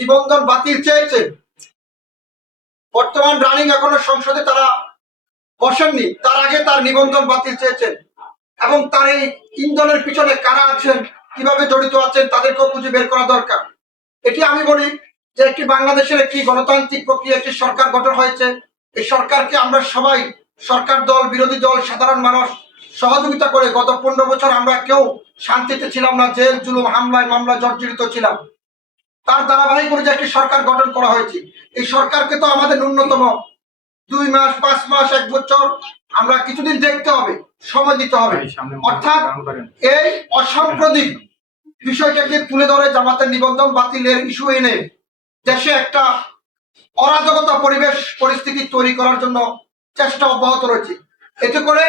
নিবন্ধন বাতিল চেয়েছে। বর্তমান রানিং এখনো সংসদে তারা বসেননি, তার আগে তার নিবন্ধন বাতিল চেয়েছেন এবং তার এই ইন্ধনের পিছনে কারা আছেন, কিভাবে জড়িত আছেন, তাদেরকেও খুঁজে বের করা দরকার। এটি আমি বলি যে একটি বাংলাদেশের একটি গণতান্ত্রিক প্রক্রিয়া, একটি সরকার গঠন হয়েছে। এই সরকারকে আমরা সবাই, সরকার দল, বিরোধী দল, সাধারণ মানুষ সহযোগিতা করে গত 15 বছর আমরা কেউ শান্তিতে ছিলাম না, জেল জুলুম হামলায় মামলা জর্জরিত ছিলাম। তার ধারাবাহিক অনুযায়ী একটি সরকার গঠন করা হয়েছে। এই সরকারকে তো আমাদের ন্যূনতম 2 মাস, 5 মাস, 1 বছর আমরা কিছুদিন দেখতে হবে, সময় দিতে হবে। অর্থাৎ এই অসাম্প্রদায়িক বিষয়টাকে তুলে ধরে জামাতের নিবন্ধন বাতিলের ইস্যু এনে দেশে একটা অরাজকতা পরিবেশ পরিস্থিতি তৈরি করার জন্য চেষ্টা অব্যাহত রয়েছে। এতে করে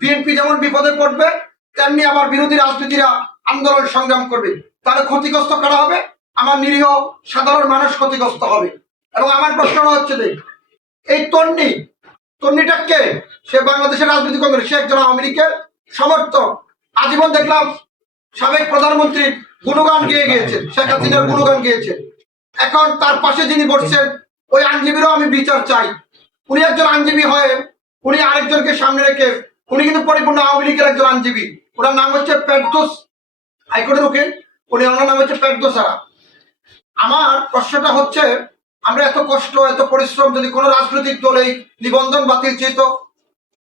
বিএনপি যেমন বিপদে পড়বে, তেমনি আবার বিরোধী রাজনীতিরা আন্দোলন সংগ্রাম করবে, তাহলে ক্ষতিগ্রস্ত করা হবে, আমার নিরীহ সাধারণ মানুষ ক্ষতিগ্রস্ত হবে। এবং আমার প্রশ্নটা হচ্ছে যে এই তন্নিটা কে? সে বাংলাদেশের রাজনীতি করবে, সে একজন আওয়ামী লীগের সমর্থক। আজীবন দেখলাম সাবেক প্রধানমন্ত্রী গুণগান গেয়ে গিয়েছেন, শেখ হাসিনার গুণগান গিয়েছেন। এখন তার পাশে যিনি বসছেন ওই আইনজীবীরও আমি বিচার চাই। উনি একজন আইনজীবী হয়ে উনি আরেকজনকে সামনে রেখে, উনি কিন্তু পরিপূর্ণ আওয়ামী লীগের একজন আইনজীবী, ওনার নাম হচ্ছে ফেরদৌস, হাইকোর্টের উকিল, ওনার নাম হচ্ছে ফেরদৌস আরা। আমার প্রশ্নটা হচ্ছে, আমরা এত কষ্ট এত পরিশ্রম, যদি কোনো রাজনৈতিক দল এই নিবন্ধন বাতিল চেত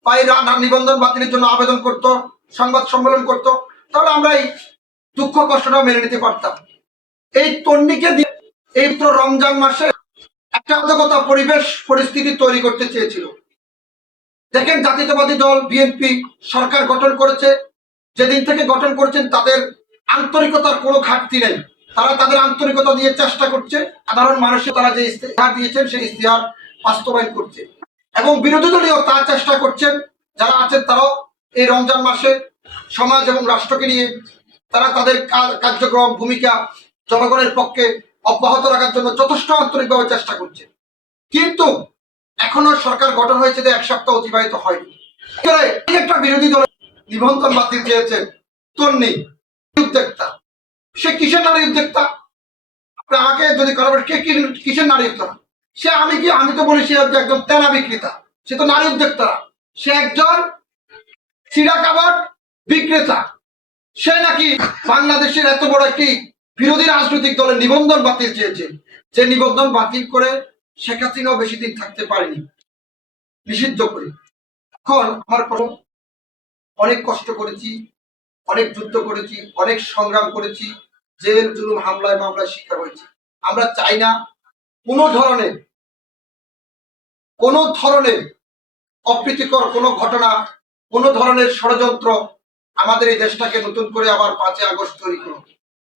বা এই নিবন্ধন বাতিলের জন্য আবেদন করত, সংবাদ সম্মেলন করত, তাহলে আমরা এই দুঃখ কষ্টটা মেনে নিতে পারতাম। এই তন্নিকে দিয়ে এই তো রমজান মাসে একটা অরাজকতা পরিবেশ পরিস্থিতি তৈরি করতে চেয়েছিল। দেখেন, জাতীয়তাবাদী দল বিএনপি সরকার গঠন করেছে, যেদিন থেকে গঠন করেছেন তাদের আন্তরিকতার কোনো ঘাটতি নেই। তারা তাদের আন্তরিকতা দিয়ে চেষ্টা করছে সাধারণ মানুষের, তারা যে ইস্তেহার দিয়েছেন সেই ইস্তেহার বাস্তবায়ন করছে এবং বিরোধী দলীয় তার চেষ্টা করছেন, যারা আছেন তারাও এই রমজান মাসে সমাজ এবং রাষ্ট্রকে নিয়ে তারা তাদের কার্যক্রম ভূমিকা জনগণের পক্ষে অব্যাহত রাখার জন্য যথেষ্ট আন্তরিকভাবে চেষ্টা করছে। কিন্তু এখনো সরকার গঠন হয়েছে যে 1 সপ্তাহ অতিবাহিত হয়নি। একটা বিরোধী দলের নিবন্ধন বাতিল চেয়েছে তন্নি উদ্যোক্তা। সে কিসের নারী উদ্যোক্তা? আমাকে যদি কারো কে কিসের নারী উদ্যোক্তা? সে আমি তো বলি সে হচ্ছে একজন তেনা বিক্রেতা, সে তো নারী উদ্যোক্তা, সে একজন চিড়া কাবাব বিক্রেতা। সে নাকি বাংলাদেশের এত বড় একটি বিরোধী রাজনৈতিক দলের নিবন্ধন বাতিল চেয়েছে, যে নিবন্ধন বাতিল করে শেখ হাসিনাও বেশি দিন থাকতে পারেনি, নিষিদ্ধ করে। এখন আমার অনেক কষ্ট করেছি, অনেক যুদ্ধ করেছি, অনেক সংগ্রাম করেছি, জেল জুলুম হামলায় মামলায় শিকার হয়েছি। আমরা চাই না কোনো ধরনের অপ্রীতিকর কোনো ঘটনা, কোনো ধরনের ষড়যন্ত্র আমাদের এই দেশটাকে নতুন করে আবার 5 আগস্ট তৈরি করুন।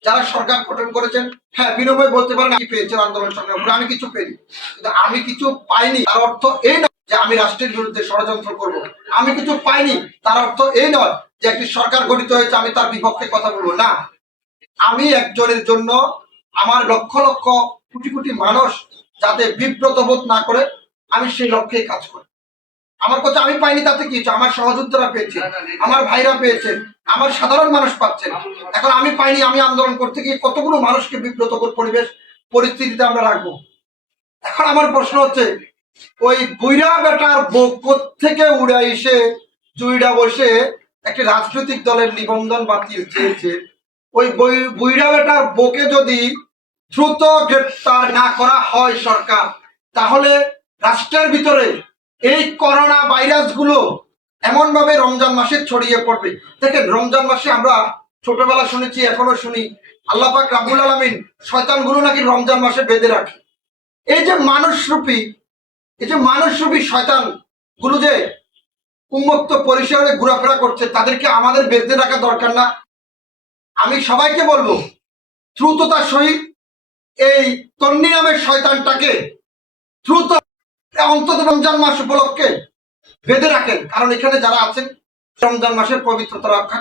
যারা সরকার গঠন করেছেন, হ্যাঁ বিনিময় বলতে পারেন কি পেয়েছেন আন্দোলন সংগ্রাম করে, আমি কিছু পেইনি, কিন্তু আমি কিছু পাইনি তার অর্থ এই নয় যে আমি রাষ্ট্রের বিরুদ্ধে ষড়যন্ত্র করব। আমি কিছু পাইনি তার অর্থ এই নয় যে একটি সরকার গঠিত হয়েছে আমি তার বিপক্ষে কথা বলবো না। আমি একজনের জন্য আমার লক্ষ লক্ষ কোটি কোটি মানুষ যাতে বিব্রত বোধ না করে, আমি সেই লক্ষ্যেই কাজ করি। আমার কথা আমি পাইনি তাতে কি, আমার সহযোদ্ধারা পেয়েছে, আমার ভাইরা পেয়েছে, আমার সাধারণ মানুষ পাচ্ছেন। এখন আমি পাইনি, আমি আন্দোলন করতে গিয়ে কতগুলো মানুষকে বিব্রতকর পরিবেশ পরিস্থিতিতে আমরা রাখবো। এখন আমার প্রশ্ন হচ্ছে, ওই বুইড়া বেটার বউ থেকে উড়ে এসে জুইড়া বসে একটি রাজনৈতিক দলের নিবন্ধন বাতিল চেয়েছে, ওই বুইড়া বেটার বউকে যদি দ্রুত গ্রেপ্তার না করা হয় সরকার, তাহলে রাষ্ট্রের ভিতরে এই করোনা ভাইরাস গুলো এমন ভাবে রমজান মাসে ছড়িয়ে পড়বে। দেখেন, রমজান মাসে আমরা ছোটবেলা শুনেছি, এখনো শুনি, আল্লাহ পাক রাব্বুল আলামিন শয়তান গুলো নাকি রমজান মাসে বেঁধে রাখে। এই যে মানুষরূপী শয়তান গুলো যে উন্মুক্ত পরিসরে ঘোরাফেরা করছে, তাদেরকে আমাদের বেঁধে রাখা দরকার না? আমি সবাইকে বলবো, দ্রুততার সহিত এই তন্নি নামের শয়তানটাকে দ্রুত অন্তত রমজান মাস উপলক্ষে বেঁধে রাখেন, কারণ এখানে যারা আছেন রমজান মাসের পবিত্রতা রক্ষা